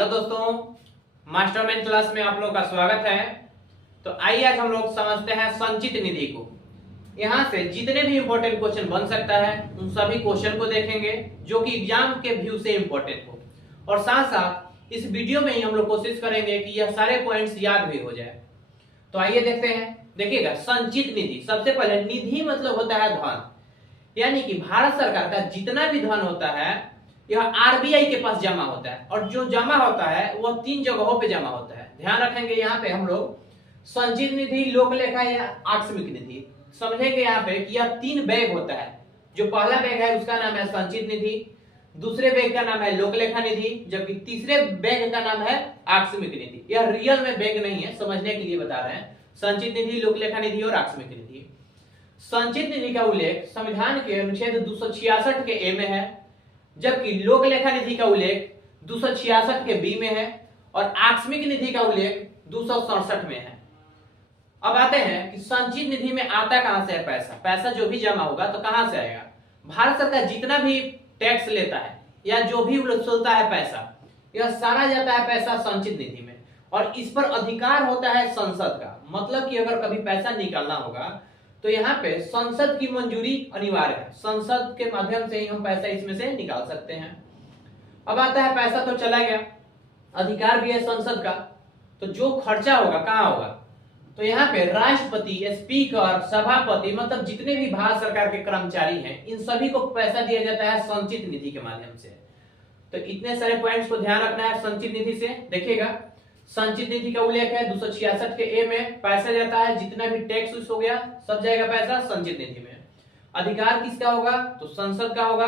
Hello दोस्तों, mastermind class में आप लोग का स्वागत है। तो आइए आज हम लोग समझते हैं संचित निधि को। यहाँ से जितने भी इंपॉर्टेंट क्वेश्चन बन सकता है उन सभी क्वेश्चन को देखेंगे जो कि एग्जाम के व्यू से इंपॉर्टेंट हो, और साथ साथ इस वीडियो में ही हम लोग कोशिश करेंगे कि यह सारे पॉइंट्स याद भी हो जाए। तो आइए देखते हैं। देखिएगा, संचित निधि, सबसे पहले निधि मतलब होता है धन, यानी कि भारत सरकार का जितना भी धन होता है यह आरबीआई के पास जमा होता है, और जो जमा होता है वह 3 जगहों पे जमा होता है। ध्यान रखेंगे यहाँ पे हम लोग संचित निधि, लोक लेखा या आकस्मिक निधि समझेंगे यहाँ पे कि यह 3 बैग होता है। जो पहला बैग है उसका नाम है संचित निधि, दूसरे बैग का नाम है लोक लेखा निधि, जबकि तीसरे बैग का नाम है आकस्मिक निधि। यह रियल में बैग नहीं है, समझने के लिए बता रहे हैं। संचित निधि, लोक लेखा निधि और आकस्मिक निधि। संचित निधि का उल्लेख संविधान के अनुच्छेद 266 के ए में है, जबकि लोक लेखा निधि का उल्लेख 266 के बी में है और आकस्मिक निधि का उल्लेख 267 में है। अब आते हैं कि संचित निधि में आता कहां से है पैसा जो भी जमा होगा तो कहां से आएगा। भारत सरकार जितना भी टैक्स लेता है या जो भी वसूलता है पैसा, यह सारा जाता है पैसा संचित निधि में, और इस पर अधिकार होता है संसद का। मतलब कि अगर कभी पैसा निकालना होगा तो यहाँ पे संसद की मंजूरी अनिवार्य है। संसद के माध्यम से ही हम पैसा इसमें से निकाल सकते हैं। अब आता है पैसा तो चला गया, अधिकार भी है संसद का, तो जो खर्चा होगा कहाँ होगा, तो यहाँ पे राष्ट्रपति, स्पीकर, सभापति, मतलब जितने भी भारत सरकार के कर्मचारी हैं इन सभी को पैसा दिया जाता है संचित निधि के माध्यम से। तो इतने सारे पॉइंट्स को ध्यान रखना है संचित निधि से। देखिएगा, संचित निधि का उल्लेख है 266 के ए में, पैसा जाता है जितना भी टैक्स हो गया सब जाएगा पैसा संचित निधि में। अधिकार किसका होगा, तो संसद का होगा।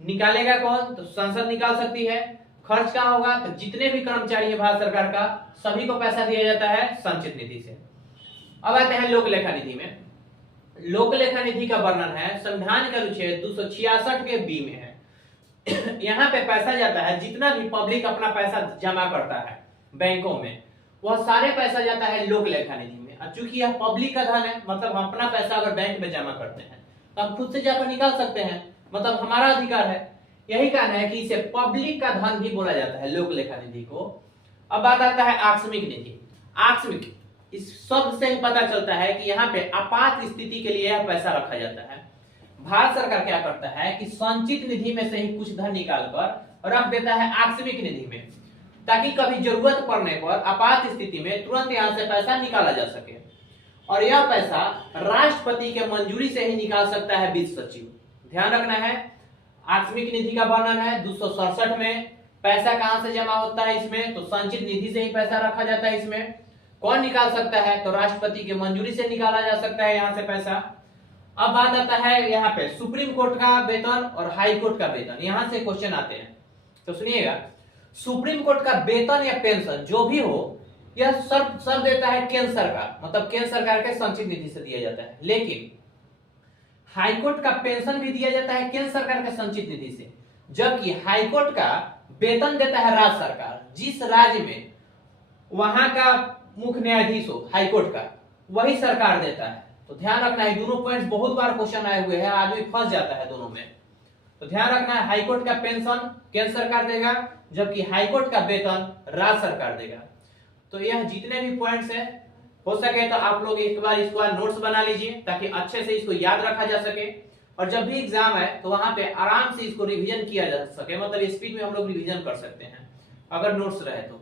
निकालेगा कौन, तो संसद निकाल सकती है। खर्च कहाँ होगा, तो जितने भी कर्मचारी है भारत सरकार का सभी को पैसा दिया जाता है संचित निधि से। अब आते हैं लोक लेखा निधि में। लोक लेखा निधि का वर्णन है संविधान के अनुच्छेद 266 के बी में है। यहाँ पे पैसा जाता है जितना भी पब्लिक अपना पैसा जमा करता है बैंकों में, वह सारे पैसा जाता है लोक लेखा निधि में। और चूंकि यह पब्लिक का धन है, मतलब हम अपना पैसा अगर बैंक में जमा करते हैं तो हम खुद से जाकर निकाल सकते हैं, मतलब हमारा अधिकार है। यही कारण है कि इसे पब्लिक का धन भी बोला जाता है, लोक लेखा निधि को। अब बात आता है आकस्मिक निधि। आकस्मिक, इस शब्द से ही पता चलता है कि यहाँ पे आपात स्थिति के लिए यह पैसा रखा जाता है। भारत सरकार क्या करता है कि संचित निधि में से ही कुछ धन निकाल कर रख देता है आकस्मिक निधि में, ताकि कभी जरूरत पड़ने पर आपात स्थिति में तुरंत यहां से पैसा निकाला जा सके। और यह पैसा राष्ट्रपति के मंजूरी से ही निकाल सकता है वित्त सचिव। ध्यान रखना है, आकस्मिक निधि का वर्णन है 267 में। पैसा कहां से जमा होता है इसमें, तो संचित निधि से ही पैसा रखा जाता है। इसमें कौन निकाल सकता है, तो राष्ट्रपति के मंजूरी से निकाला जा सकता है यहाँ से पैसा। अब बात आता है यहाँ पे सुप्रीम कोर्ट का वेतन और हाई कोर्ट का वेतन, यहाँ से क्वेश्चन आते हैं। तो सुनिएगा, सुप्रीम कोर्ट का वेतन या पेंशन जो भी हो यह सब देता है केंद्र सरकार, मतलब केंद्र सरकार के संचित निधि से दिया जाता है। लेकिन हाई कोर्ट का पेंशन भी दिया जाता है केंद्र सरकार के संचित निधि से, जबकि हाई कोर्ट का वेतन देता है राज्य सरकार। जिस राज्य में वहां का मुख्य न्यायाधीश हो हाई कोर्ट का, वही सरकार देता है। तो ध्यान रखना है, दोनों पॉइंट्स बहुत बार क्वेश्चन आए हुए हैं, आदमी फंस जाता है दोनों में। तो ध्यान रखना है, हाई कोर्ट का पेंशन केंद्र सरकार देगा, जबकि हाई कोर्ट का वेतन राज्य सरकार देगा। तो यह जितने भी पॉइंट्स हैं, हो सके तो आप लोग एक बार इसको नोट्स बना लीजिए ताकि अच्छे से इसको याद रखा जा सके, और जब भी एग्जाम है तो वहां पे आराम से इसको रिवीजन किया जा सके, मतलब स्पीड में हम लोग रिवीजन कर सकते हैं अगर नोट्स रहे तो।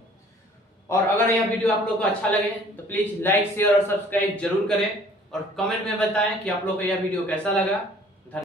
और अगर यह वीडियो आप लोग को अच्छा लगे तो प्लीज लाइक, शेयर और सब्सक्राइब जरूर करें, और कमेंट में बताएं कि आप लोग को यह वीडियो कैसा लगा।